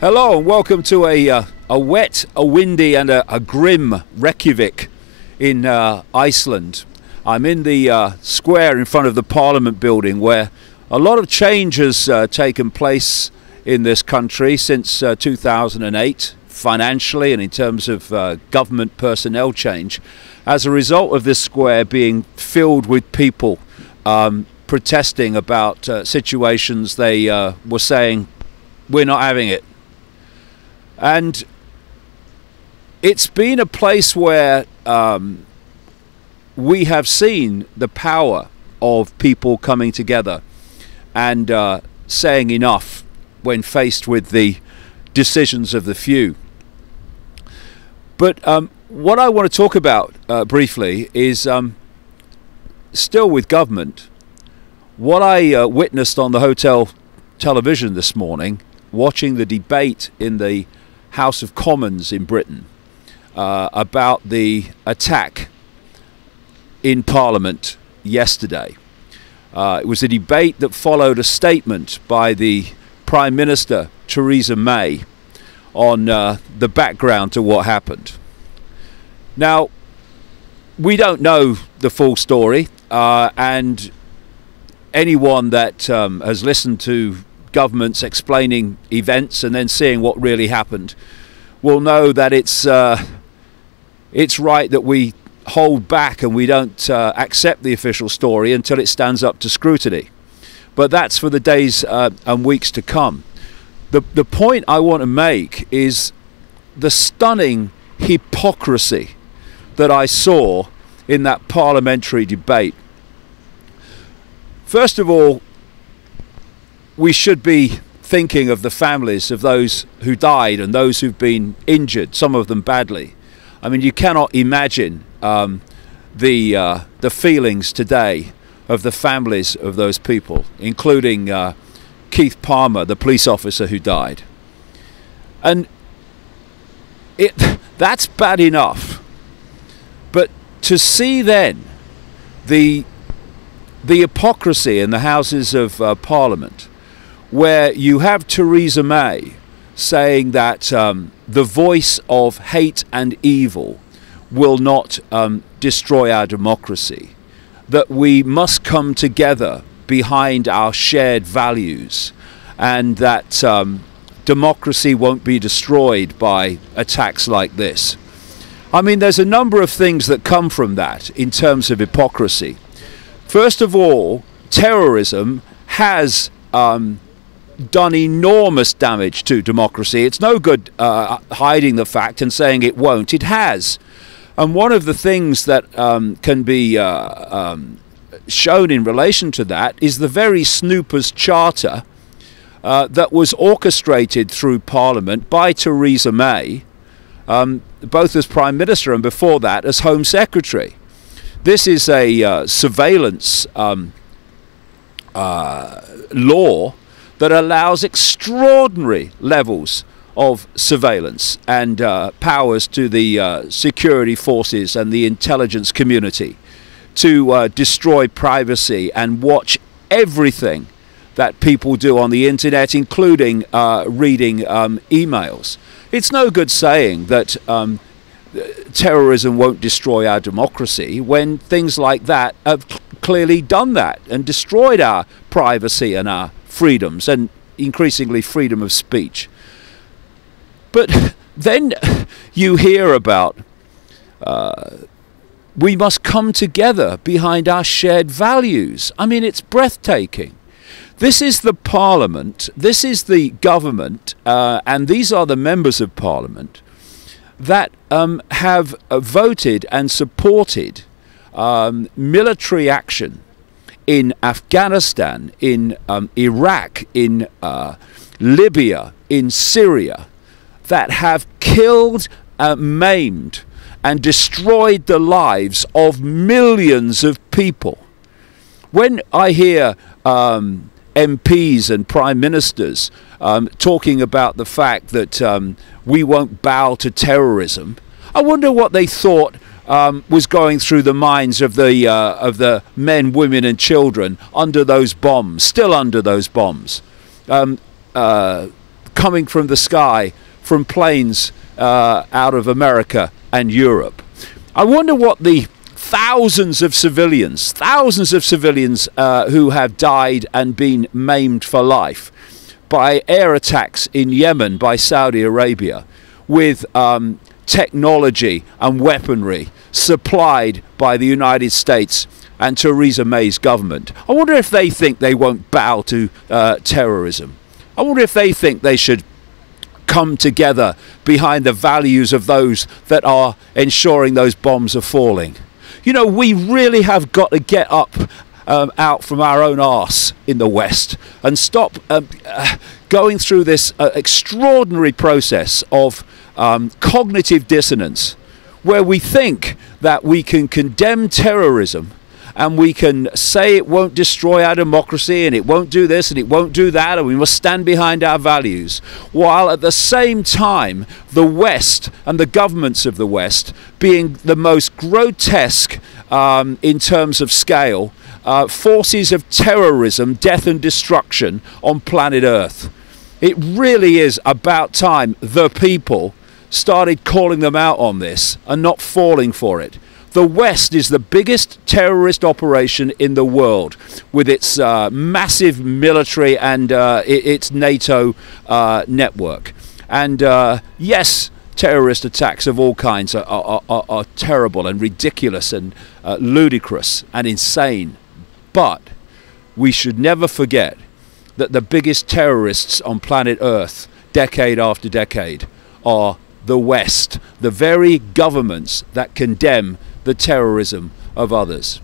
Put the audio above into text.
Hello and welcome to a wet, a windy and a grim Reykjavik in Iceland. I'm in the square in front of the Parliament building where a lot of change has taken place in this country since 2008, financially and in terms of government personnel change, as a result of this square being filled with people protesting about situations they were saying, we're not having it. And it's been a place where we have seen the power of people coming together and saying enough when faced with the decisions of the few. But what I want to talk about briefly is still with government. What I witnessed on the hotel television this morning, watching the debate in the House of Commons in Britain about the attack in Parliament yesterday. It was a debate that followed a statement by the Prime Minister Theresa May on the background to what happened. Now, we don't know the full story, and anyone that has listened to governments explaining events and then seeing what really happened will know that it's right that we hold back and we don't accept the official story until it stands up to scrutiny. But that's for the days and weeks to come. The point I want to make is the stunning hypocrisy that I saw in that parliamentary debate. First of all, we should be thinking of the families of those who died and those who've been injured, some of them badly. I mean, you cannot imagine the feelings today of the families of those people, including Keith Palmer, the police officer who died. And that's bad enough. But to see then the hypocrisy in the Houses of Parliament, where you have Theresa May saying that the voice of hate and evil will not destroy our democracy, that we must come together behind our shared values, and that democracy won't be destroyed by attacks like this. I mean, there's a number of things that come from that in terms of hypocrisy. First of all, terrorism has done enormous damage to democracy. It's no good hiding the fact and saying it won't. It has. And one of the things that can be shown in relation to that is the very Snoopers Charter that was orchestrated through Parliament by Theresa May, both as Prime Minister and before that as Home Secretary. This is a surveillance law that allows extraordinary levels of surveillance and powers to the security forces and the intelligence community to destroy privacy and watch everything that people do on the internet, including reading emails. It's no good saying that terrorism won't destroy our democracy when things like that have clearly done that and destroyed our privacy and our freedoms and increasingly freedom of speech. But then you hear about we must come together behind our shared values. I mean, it's breathtaking. This is the Parliament, this is the government, and these are the members of Parliament that have voted and supported military action in Afghanistan, in Iraq, in Libya, in Syria, that have killed, maimed, and destroyed the lives of millions of people. When I hear MPs and prime ministers talking about the fact that we won't bow to terrorism, I wonder what they thought was going through the minds of the men, women and children under those bombs, still under those bombs. coming from the sky from planes out of America and Europe. I wonder what the thousands of civilians who have died and been maimed for life by air attacks in Yemen by Saudi Arabia with technology and weaponry supplied by the United States and Theresa May's government. I wonder if they think they won't bow to terrorism. I wonder if they think they should come together behind the values of those that are ensuring those bombs are falling. You know, we really have got to get up out from our own arse in the West and stop going through this extraordinary process of cognitive dissonance, where we think that we can condemn terrorism and we can say it won't destroy our democracy and it won't do this and it won't do that and we must stand behind our values, while at the same time the West and the governments of the West being the most grotesque in terms of scale forces of terrorism, death and destruction on planet Earth. It really is about time the people started calling them out on this and not falling for it. The West is the biggest terrorist operation in the world, with its massive military and its NATO network. And yes, terrorist attacks of all kinds are terrible and ridiculous and ludicrous and insane. But we should never forget that the biggest terrorists on planet Earth, decade after decade, are the West, the very governments that condemn the terrorism of others.